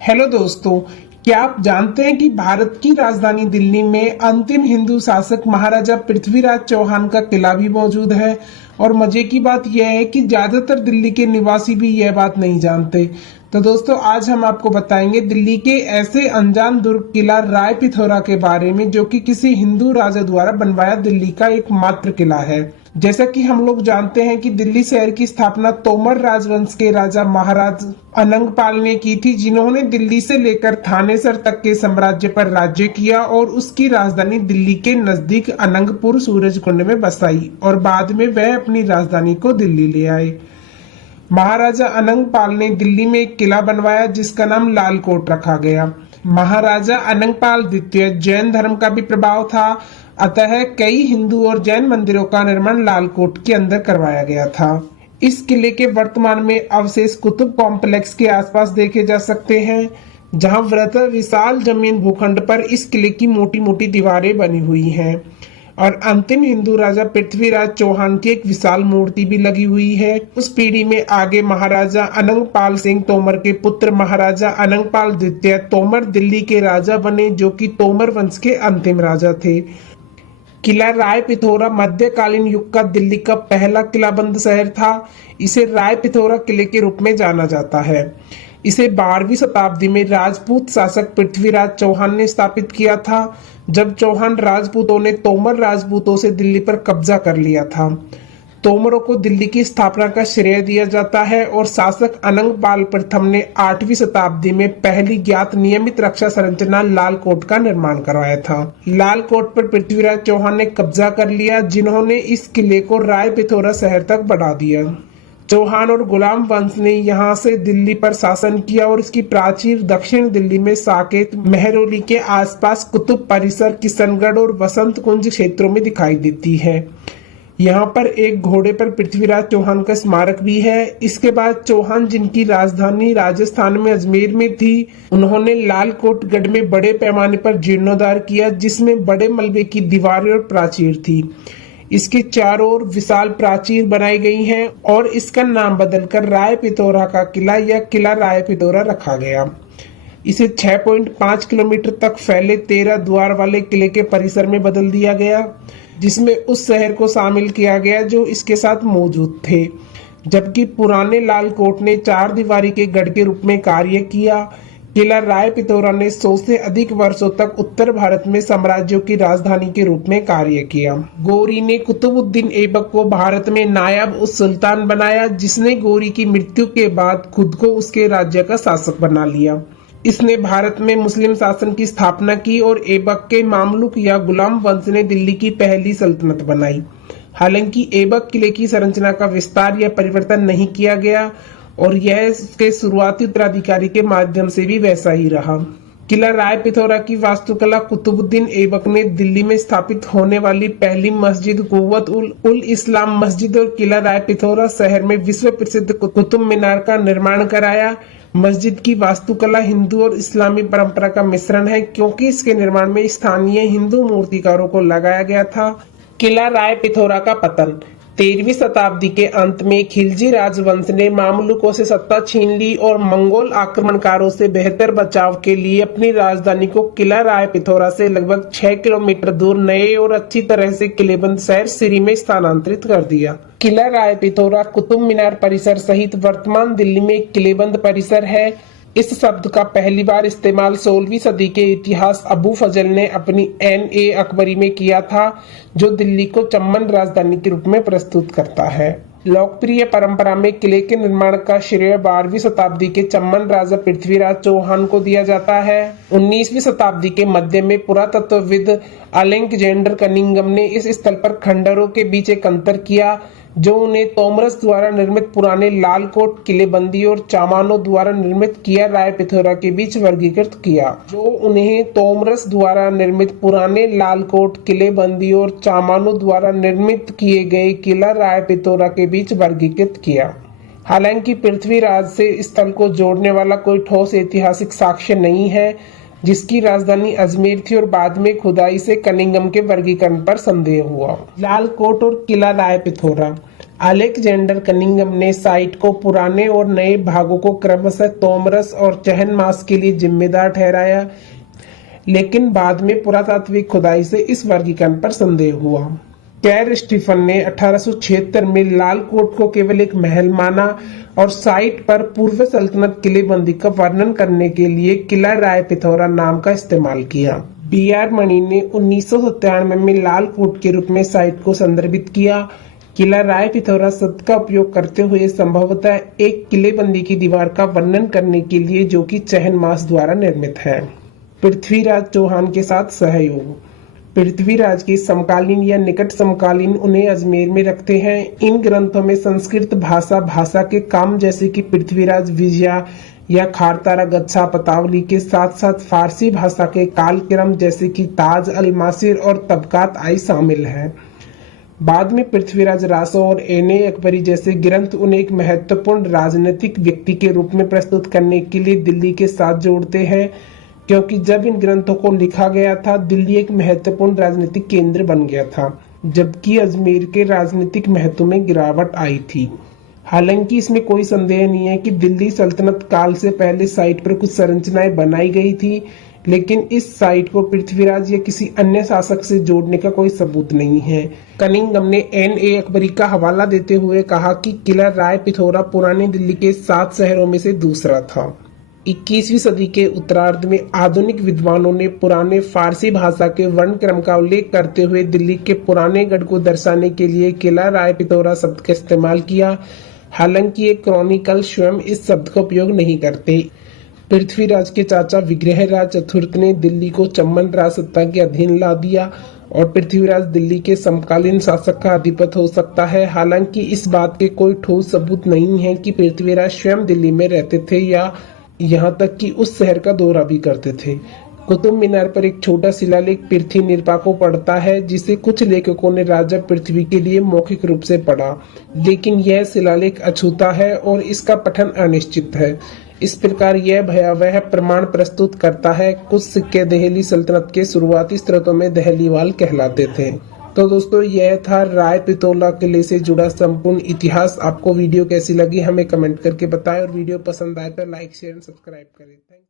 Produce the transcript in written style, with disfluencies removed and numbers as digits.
Hello दोस्तों, क्या आप जानते हैं कि भारत की राजधानी दिल्ली में अंतिम हिंदू शासक महाराजा पृथ्वीराज चौहान का किला भी मौजूद है। और मजे की बात यह है कि ज्यादातर दिल्ली के निवासी भी यह बात नहीं जानते। तो दोस्तों, आज हम आपको बताएंगे दिल्ली के ऐसे अनजान दुर्ग किला राय पिथौरा के बारे में, जो कि किसी हिंदू राजा द्वारा बनवाया दिल्ली का एकमात्र किला है। जैसा कि हम लोग जानते हैं कि दिल्ली शहर की स्थापना तोमर राजवंश के राजा महाराज अनंगपाल ने की थी, जिन्होंने दिल्ली से लेकर थानेसर तक के साम्राज्य पर राज्य किया और उसकी राजधानी दिल्ली के नजदीक अनंगपुर सूरजकुंड में बसाई और बाद में वह अपनी राजधानी को दिल्ली ले आए। महाराजा अनंगपाल ने दिल्ली में एक किला बनवाया जिसका नाम लाल कोट रखा गया। महाराजा अनंगपाल द्वितीय जैन धर्म का भी प्रभाव था, अतः कई हिंदू और जैन मंदिरों का निर्माण लाल कोट के अंदर करवाया गया था। इस किले के वर्तमान में अवशेष कुतुब कॉम्प्लेक्स के आसपास देखे जा सकते हैं, जहां वृहत विशाल जमीन भूखंड पर इस किले की मोटी मोटी दीवारें बनी हुई हैं और अंतिम हिंदू राजा पृथ्वीराज चौहान की एक विशाल मूर्ति भी लगी हुई है। उस पीढ़ी में आगे महाराजा अनंगपाल सिंह तोमर के पुत्र महाराजा अनंगपाल द्वितीय तोमर दिल्ली के राजा बने, जो कि तोमर वंश के अंतिम राजा थे। किला राय पिथौरा मध्यकालीन युग का दिल्ली का पहला किलाबंद शहर था। इसे राय पिथौरा किले के रूप में जाना जाता है। इसे 12वीं शताब्दी में राजपूत शासक पृथ्वीराज चौहान ने स्थापित किया था, जब चौहान राजपूतों ने तोमर राजपूतों से दिल्ली पर कब्जा कर लिया था। तोमरों को दिल्ली की स्थापना का श्रेय दिया जाता है और शासक अनंगपाल प्रथम ने 8वीं शताब्दी में पहली ज्ञात नियमित रक्षा संरचना लाल कोट का निर्माण करवाया था। लाल कोट पर पृथ्वीराज चौहान ने कब्जा कर लिया, जिन्होंने इस किले को राय पिथौरा शहर तक बढ़ा दिया। चौहान और गुलाम वंश ने यहाँ से दिल्ली पर शासन किया और इसकी प्राचीर दक्षिण दिल्ली में साकेत, मेहरौली के आसपास कुतुब परिसर, किशनगढ़ और वसंत कुंज क्षेत्रों में दिखाई देती है। यहाँ पर एक घोड़े पर पृथ्वीराज चौहान का स्मारक भी है। इसके बाद चौहान, जिनकी राजधानी राजस्थान में अजमेर में थी, उन्होंने लाल कोट गढ़ में बड़े पैमाने पर जीर्णोद्धार किया, जिसमें बड़े मलबे की दीवारें और प्राचीर थी। इसके चारों ओर विशाल प्राचीर बनाई गई हैं और इसका नाम बदलकर राय पिथौरा का किला या किला राय पिथौरा रखा गया। इसे 6.5 किलोमीटर तक फैले 13 द्वार वाले किले के परिसर में बदल दिया गया, जिसमें उस शहर को शामिल किया गया जो इसके साथ मौजूद थे। जबकि पुराने लाल कोट ने 4 दीवारी के गढ़ के रूप में कार्य किया। किला राय पिथौरा ने 100 से अधिक वर्षों तक उत्तर भारत में साम्राज्यों की राजधानी के रूप में कार्य किया। गौरी ने कुतुबुद्दीन ऐबक को भारत में नायब उस सुल्तान बनाया, जिसने गौरी की मृत्यु के बाद खुद को उसके राज्य का शासक बना लिया। इसने भारत में मुस्लिम शासन की स्थापना की और ऐबक के मामलुक या गुलाम वंश ने दिल्ली की पहली सल्तनत बनाई। हालांकि ऐबक किले की संरचना का विस्तार या परिवर्तन नहीं किया गया और यह इसके शुरुआती उत्तराधिकारी के माध्यम से भी वैसा ही रहा। किला राय पिथौरा की वास्तुकला कुतुबुद्दीन ऐबक ने दिल्ली में स्थापित होने वाली पहली मस्जिद कुव्वत उल इस्लाम मस्जिद और किला राय पिथौरा शहर में विश्व प्रसिद्ध कुतुब मीनार का निर्माण कराया। मस्जिद की वास्तुकला हिंदू और इस्लामी परंपरा का मिश्रण है, क्योंकि इसके निर्माण में स्थानीय हिंदू मूर्तिकारों को लगाया गया था। किला राय पिथौरा का पतन 13वीं शताब्दी के अंत में खिलजी राजवंश ने मामलुकों से सत्ता छीन ली और मंगोल आक्रमणकारों से बेहतर बचाव के लिए अपनी राजधानी को किला राय पिथौरा से लगभग 6 किलोमीटर दूर नए और अच्छी तरह से किलेबंद शहर सिरी में स्थानांतरित कर दिया। किला राय पिथौरा कुतुब मीनार परिसर सहित वर्तमान दिल्ली में एक किलेबंद परिसर है। इस शब्द का पहली बार इस्तेमाल 16वीं सदी के इतिहास अबू फजल ने अपनी N.A. अकबरी में किया था, जो दिल्ली को चम्मन राजधानी के रूप में प्रस्तुत करता है। लोकप्रिय परंपरा में किले के निर्माण का श्रेय 12वीं शताब्दी के चम्मन राजा पृथ्वीराज चौहान को दिया जाता है। 19वीं शताब्दी के मध्य में पुरातत्वविद अलेक्जेंडर कनिंघम ने इस स्थल पर खंडरों के बीच एक अंतर किया, जो उन्हें तोमरस द्वारा निर्मित पुराने लाल कोट किलेबंदी और चामानों द्वारा निर्मित किया राय पिथौरा के बीच वर्गीकृत किया। जो उन्हें तोमरस द्वारा निर्मित पुराने लाल कोट किलेबंदी और चामानों द्वारा निर्मित किए गए किला राय पिथौरा के बीच वर्गीकृत किया। हालांकि पृथ्वीराज से स्थल को जोड़ने वाला कोई ठोस ऐतिहासिक साक्ष्य नहीं है। जिसकी राजधानी अजमेर थी और बाद में खुदाई से कनिंघम के वर्गीकरण पर संदेह हुआ। लाल कोट और किला राय पिथौरा। अलेक्जेंडर कनिंघम ने साइट को पुराने और नए भागों को क्रमशः तोमरस और चहन मास के लिए जिम्मेदार ठहराया, लेकिन बाद में पुरातात्विक खुदाई से इस वर्गीकरण पर संदेह हुआ। कैर स्टीफन ने 1876 में लाल कोट को केवल एक महल माना और साइट पर पूर्व सल्तनत किलेबंदी का वर्णन करने के लिए किला राय पिथौरा नाम का इस्तेमाल किया। B.R. मणि ने 1997 में लाल कोट के रूप में साइट को संदर्भित किया। किला राय पिथौरा शब्द का उपयोग करते हुए संभवतः एक किलेबंदी की दीवार का वर्णन करने के लिए जो कि चहन मास द्वारा निर्मित है। पृथ्वीराज चौहान के साथ सहयोग। पृथ्वीराज के समकालीन या निकट समकालीन उन्हें अजमेर में रखते हैं। इन ग्रंथों में संस्कृत भाषा के काम जैसे कि पृथ्वीराज विजया या खारतारा गच्छा पतावली के साथ साथ फारसी भाषा के कालक्रम जैसे कि ताज अल मासिर और तबकात आई शामिल है। बाद में पृथ्वीराज रासो और एने अकबरी जैसे ग्रंथ उन्हें एक महत्वपूर्ण राजनीतिक व्यक्ति के रूप में प्रस्तुत करने के लिए दिल्ली के साथ जोड़ते हैं, क्योंकि जब इन ग्रंथों को लिखा गया था दिल्ली एक महत्वपूर्ण राजनीतिक केंद्र बन गया था, जबकि अजमेर के राजनीतिक महत्व में गिरावट आई थी। हालांकि इसमें कोई संदेह नहीं है कि दिल्ली सल्तनत काल से पहले साइट पर कुछ संरचनाएं बनाई गई थी, लेकिन इस साइट को पृथ्वीराज या किसी अन्य शासक से जोड़ने का कोई सबूत नहीं है। कनिंघम ने N.A. अकबरी का हवाला देते हुए कहा कि किला राय पिथौरा पुरानी दिल्ली के 7 शहरों में से दूसरा था। 21वीं सदी के उत्तरार्ध में आधुनिक विद्वानों ने पुराने फारसी भाषा के वर्ण क्रम का उल्लेख करते हुए दिल्ली के पुराने गढ़ को दर्शाने के लिए किला राय पिथौरा शब्द का इस्तेमाल किया। हालांकि ये क्रॉनिकल स्वयं इस शब्द का उपयोग नहीं करते। पृथ्वीराज के चाचा विग्रहराज चतुर्थ ने दिल्ली को चम्मन राज सत्ता के अधीन ला दिया और पृथ्वीराज दिल्ली के समकालीन शासक का अधिपति हो सकता है। हालांकि इस बात के कोई ठोस सबूत नहीं है कि पृथ्वीराज स्वयं दिल्ली में रहते थे या यहाँ तक कि उस शहर का दौरा भी करते थे। कुतुब मीनार पर एक छोटा शिलालेख पृथ्वी निरपा को पढ़ता है, जिसे कुछ लेखकों ने राजा पृथ्वी के लिए मौखिक रूप से पढ़ा, लेकिन यह शिलालेख अछूता है और इसका पठन अनिश्चित है। इस प्रकार यह भयावह प्रमाण प्रस्तुत करता है। कुछ सिक्के दिल्ली सल्तनत के शुरुआती स्रोतों में दहलीवाल कहलाते थे। तो दोस्तों यह था राय पिथौरा किले से जुड़ा संपूर्ण इतिहास। आपको वीडियो कैसी लगी हमें कमेंट करके बताएं और वीडियो पसंद आए तो लाइक शेयर एंड सब्सक्राइब करें।